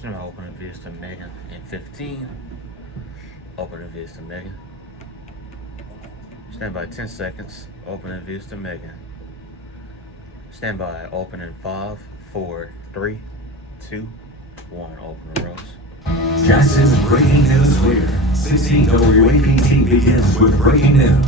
So I'm gonna open the vids to Megan in 15. Open the vids to Megan. Stand by 10 seconds. Open the vids to Megan. Stand by. Open in 5, 4, 3, 2, 1. Open the rows. Jackson's breaking news leader. 16 WAPT begins with breaking news.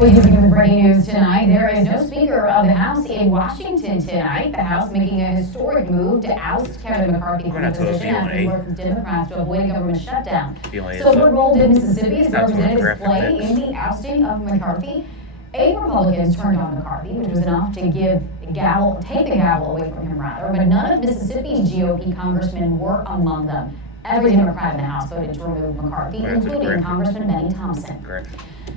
We begin with breaking news tonight. There is no Speaker of the House in Washington tonight. The House making a historic move to oust Kevin McCarthy from the position after he worked with Democrats to avoid a government shutdown. So what role did Mississippi's representatives play in the ousting of McCarthy? 8 Republicans turned on McCarthy, which was enough to take the gavel away from him rather, but none of Mississippi's GOP congressmen were among them. Every Democrat in the House voted to remove McCarthy, including Congressman Benny Thompson.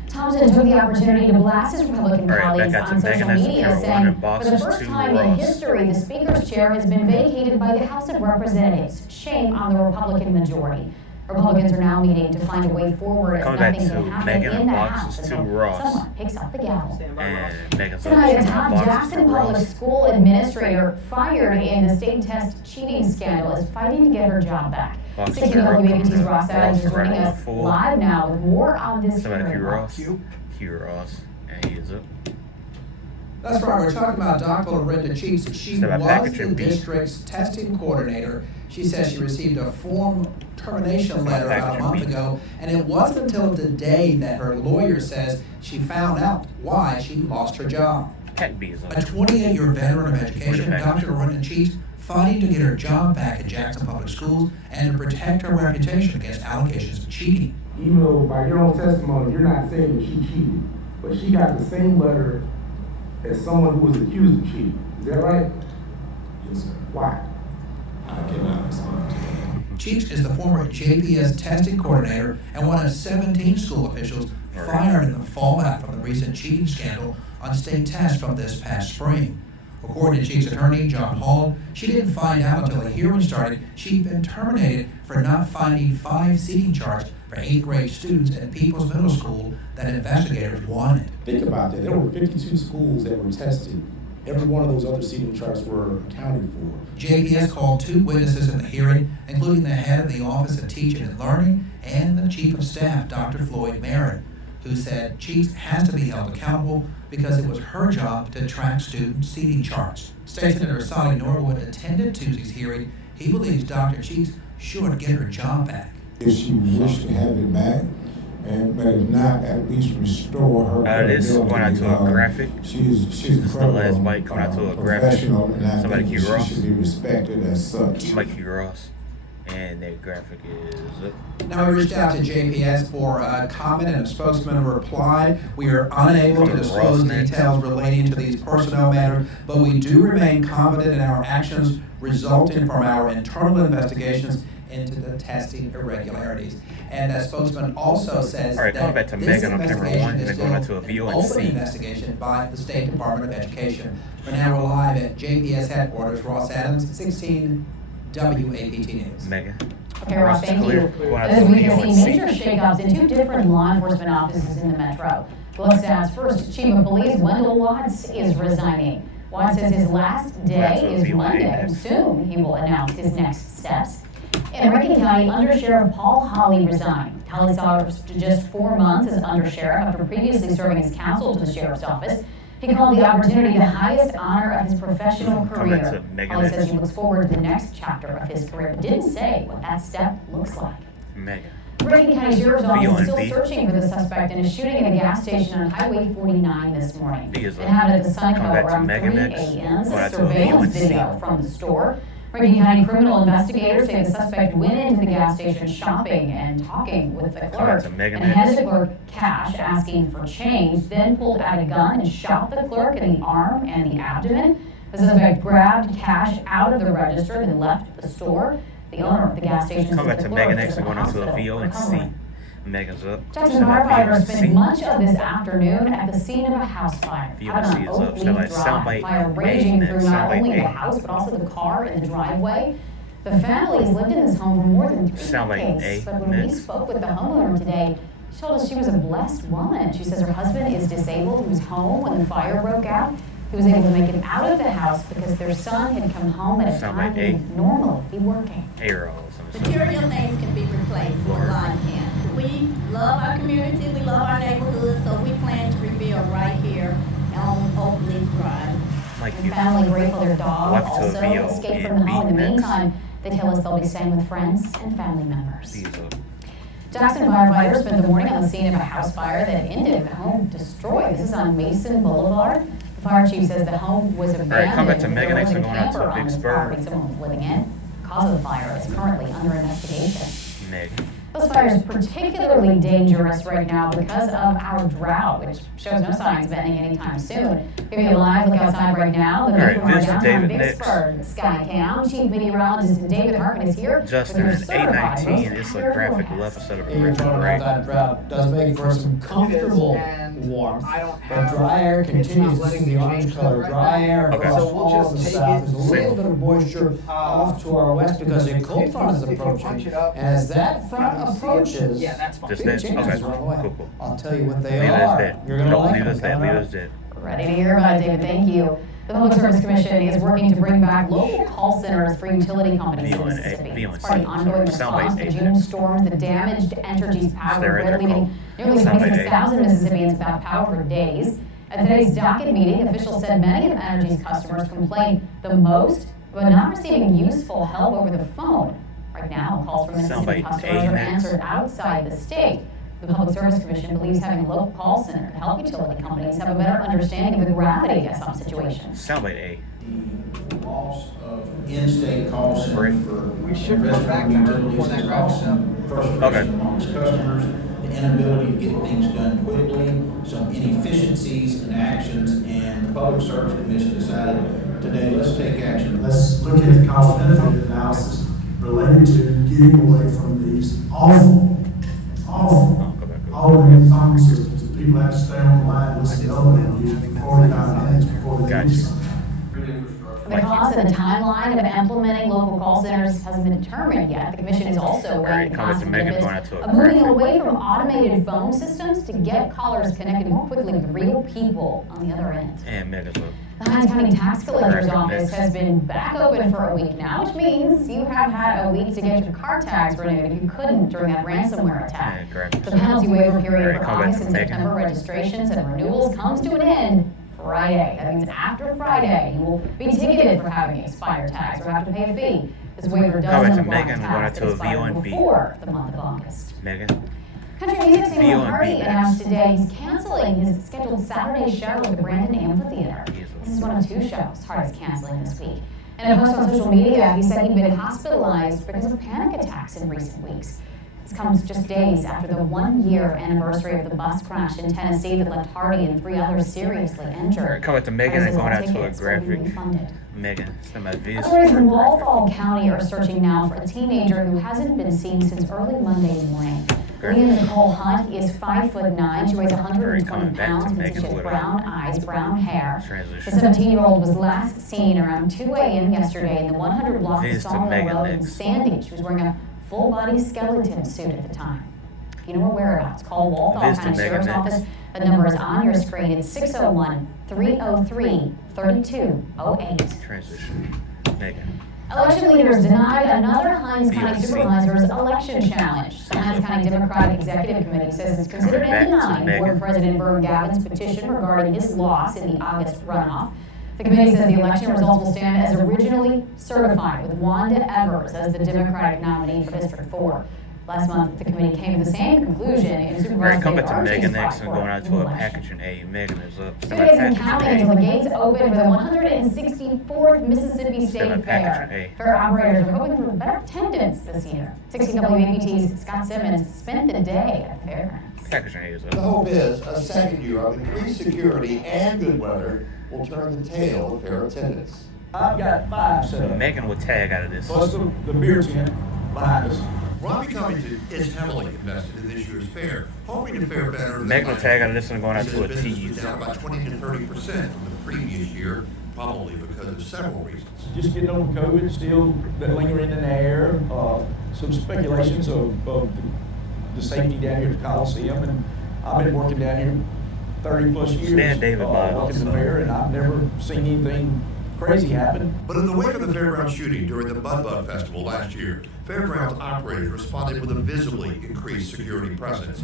Thompson took the opportunity to blast his Republican colleagues on social media, saying, for the first time in history, the Speaker's chair has been vacated by the House of Representatives. Shame on the Republican majority. Republicans are now meeting to find a way forward as nothing can happen in the House until someone picks up the gavel. Tonight, a top Jackson Public School administrator fired in the state test cheating scandal is fighting to get her job back. 16 WAPT's Ross Adams is joining us live now with more on this hearing. Q Ross, and he is up. That's right, we're talking about Dr. Loretta Cheeks. She was the district's testing coordinator. She says she received a form termination letter about a month ago, and it wasn't until today that her lawyer says she found out why she lost her job. A 28-year veteran of education, Dr. Loretta Cheeks, fighting to get her job back in Jackson Public Schools and to protect her reputation against allegations of cheating. Even though by your own testimony, you're not saying that she cheated, but she got the same letter as someone who was accused of cheating. Is that right? Yes, sir. Why? I cannot respond to that. Cheeks is the former JPS testing coordinator and one of 17 school officials fired in the fallout from the recent cheating scandal on state tests from this past spring. According to Cheeks' attorney, John Hall, she didn't find out until the hearing started she'd been terminated for not finding 5 seating charts for 8th grade students at People's Middle School that investigators wanted. Think about that. There were 52 schools that were tested. Every one of those other seating charts were accounted for. JPS called 2 witnesses in the hearing, including the head of the Office of Teaching and Learning and the Chief of Staff, Dr. Floyd Merritt, who said Cheeks has to be held accountable because it was her job to track student seating charts. State Senator Sally Norwood attended Tuesday's hearing. He believes Dr. Cheeks should get her job back. If she wished to have it back, but if not, at least restore her. This is going out to a graphic. She's the last bite going out to a graphic. And I Somebody think Q Ross. she should be respected as such. Somebody Q Ross. And that graphic is up. Now we reached out to JPS for a comment, and a spokesman replied, "We are unable to disclose details relating to these personnel matters, but we do remain confident in our actions resulting from our internal investigations into the testing irregularities." And that spokesman also says All right, coming back to this Megan on camera 1, investigation is they're still going out to a an view and open see. investigation by the State Department of Education. But now we're live at JPS headquarters. Ross Adams, 16 WAPT News. Megan. Okay, Ross, thank you. Going out This to a week view has and seen see. major shakeups in 2 different law enforcement offices in the metro. Gluckstad's first chief of police, Wendell Watts, is resigning. Watts says his last day is Monday, and soon he will announce his next steps. In Wragg County, Under Sheriff Paul Holly resigned. Holly served just 4 months as Under Sheriff after previously serving as counsel to the sheriff's office. He called the opportunity the highest honor of his professional career. Holly says he looks forward to the next chapter of his career, but didn't say what that step looks like. Megan. Wragg County Sheriff's Office is still searching for the suspect in a shooting at a gas station on Highway 49 this morning. It happened at the Sunoco around 3 a.m. This is surveillance video from the store. Wragg County criminal investigators say the suspect went into the gas station shopping and talking with the clerk and handed the clerk cash asking for change, then pulled out a gun and shot the clerk in the arm and the abdomen. The suspect grabbed cash out of the register and left the store. The owner of the gas station Come back to Megan next and going on to a VO and C. Megan's up. Jackson firefighters spent much of this afternoon at the scene of a house fire. Out on Oak Leaf Drive, fire raging through not only the house but also the car in the driveway. The family has lived in this home for more than 3 decades, but when we spoke with the homeowner today, she told us she was a blessed woman. She says her husband is disabled. He was home when the fire broke out. He was able to make it out of the house because their son had come home at a time he would normally be working. Material things can be replaced, but life can't. We love our community, we love our neighborhood, so we plan to rebuild right here on Oak Leaf Drive. The family grateful their dog also escaped from the home. In the meantime, they tell us they'll be staying with friends and family members. Jackson firefighters spent the morning on the scene of a house fire that ended with a home destroyed. This is on Mason Boulevard. The fire chief says the home was abandoned. Come back to and Megan there was next a and going out to camper a on big this spur. property someone was living in. The cause of the fire is currently under investigation. Megan. This fire is particularly dangerous right now because of our drought, which shows no signs of ending anytime soon. Giving you a live look outside right now. The view from our downtown Vicksburg Skycam. Chief Meteorologist David Hartman is here. Justin, it's 8:19. It's a graphic left instead of a graphic right. That drought does make for some comfortable warmth, but dry air continues. This is the orange color. Dry air across all of the south. There's a little bit of moisture off to our west because a cold front is approaching. And as that front approaches, Just big that? changes Okay. are on the way. Cool, cool. I'll tell you what they Leave it as are. that. You're gonna No, like leave it them. as that. coming Leave it up. as that. Ready to hear about it, David. Thank you. The Public Service Commission is working to bring back local call centers for utility companies in Mississippi. It's part of the ongoing response to the June storms that damaged Entergy's power grid, leaving nearly 26,000 Mississippians without power for days. At today's docket meeting, officials said many of Entergy's customers complained the most about not receiving useful help over the phone. Right now, calls from Mississippi customers are answered outside the state. The Public Service Commission believes having a local call center can help utility companies have a better understanding of the gravity of some situations. Sound like A. The loss of in-state call centers for restaurant utilities has caused some frustration amongst customers, the inability to get things done quickly, some inefficiencies in actions, and the Public Service Commission decided today, let's take action. Let's look at the cost benefit analysis related to getting away from these awful automated phone systems that people have to stay on the line and listen to the elevator music for 45 minutes before they do something. The cost and the timeline of implementing local call centers hasn't been determined yet. The commission is also weighing the cost and benefits of moving away from automated phone systems to get callers connected more quickly with real people on the other end. And Megan's look. The Hinds County Tax Collector's Office has been back open for a week now, which means you have had a week to get your car tax renewed if you couldn't during that ransomware attack. The penalty waiver period for August and September registrations and renewals comes to an end Friday. That means after Friday, you will be ticketed for having an expired tax or have to pay a fee. This waiver doesn't apply to tax that expired before the month of August. Megan. Country music singer Hardy announced today he's canceling his scheduled Saturday show at the Brandon Amphitheater. This is one of two shows Hardy's canceling this week. In a post on social media, he said he'd been hospitalized because of panic attacks in recent weeks. This comes just days after the 1-year anniversary of the bus crash in Tennessee that left Hardy and 3 others seriously injured. Come up to Megan and going out to a graphic. Megan, authorities in Walthall County are searching now for a teenager who hasn't been seen since early Monday morning. Leah Nicole Hunt is 5'9". She weighs 120 pounds and she has brown eyes, brown hair. The 17-year-old was last seen around 2 a.m. yesterday in the 100 block of Sawmill Road in Sandy. She was wearing a full-body skeleton suit at the time. If you know her whereabouts, call Walthall County Sheriff's Office. The number is on your screen. It's 601-303-3208. Transition. Megan. Election leaders denied another Hinds County Supervisor's election challenge. The Hinds County Democratic Executive Committee says it's considered denying Board President Vern Gavin's petition regarding his loss in the August runoff. The committee says the election results will stand as originally certified, with Wanda Evers as the Democratic nominee for District 4. Last month, the committee came to the same conclusion in Supervisor Come back to Archie's Megan next and platform. going out to a packaging A. Megan is up. 2 days in counting until the gates open for the 164th Mississippi State Fair. Fair operators are hoping for better attendance this year. 16 WAPT's Scott Simmons spent the day at the fairgrounds. Packaging A is up. The hope is a second year of increased security and good weather will turn the tail of fair attendance. I've got 5 set up. Megan will tag out of this. Plus the beer tent behind us. Robbie Covington is heavily invested in this year's fair, hoping to fare better than Megan will tag out of this and going out to a T. down by 20 to 30% from the previous year, probably because of several reasons. Just getting over COVID, still lingering in the air. Some speculations of the safety down here at the Coliseum, and I've been working down here 30+ years Stand David by working the fair, and I've never seen anything crazy happen. But in the wake of the fairground shooting during the Mud Bug Festival last year, fairgrounds operators responded with a visibly increased security presence.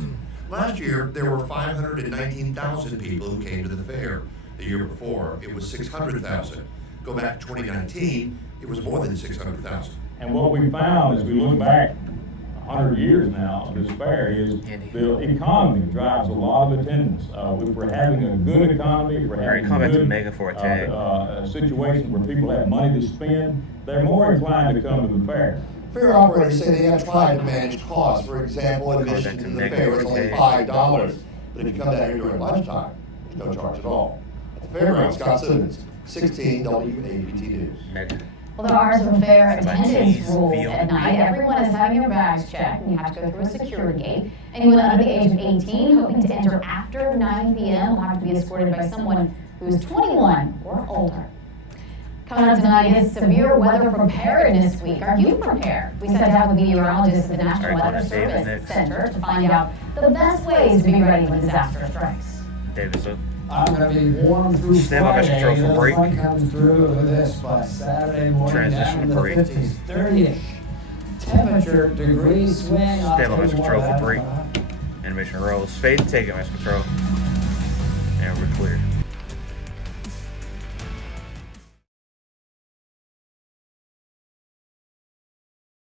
Last year, there were 519,000 people who came to the fair. The year before, it was 600,000. Go back to 2019, it was more than 600,000. And what we found as we look back 100 years now, this fair is the economy drives a lot of attendance. If we're having a good economy, if we're having a good situation where people have money to spend, they're more inclined to come to the fair. Fair operators say they have tried to manage costs. For example, admission to the fair is only $5. But if you come down here during lunchtime, there's no charge at all. At the fairgrounds, Scott Simmons, 16 WAPT News. Well, there are some fair attendance rules at night. Everyone is having your bags checked, and you have to go through a security gate. Anyone under the age of 18 hoping to enter after 9 p.m. will have to be escorted by someone who is 21 or older. Coming up tonight is Severe Weather Preparedness Week. Are you prepared? We sat down with meteorologists at the National Weather Service Center to find out the best ways to be ready when disaster strikes. David, I'm going to be warm through Friday. The sun comes through with this by Saturday morning down in the 50s, 30-ish. Temperature degree swing. Stay on control for break. Animation rolls. Fade, take it, control. And we're clear.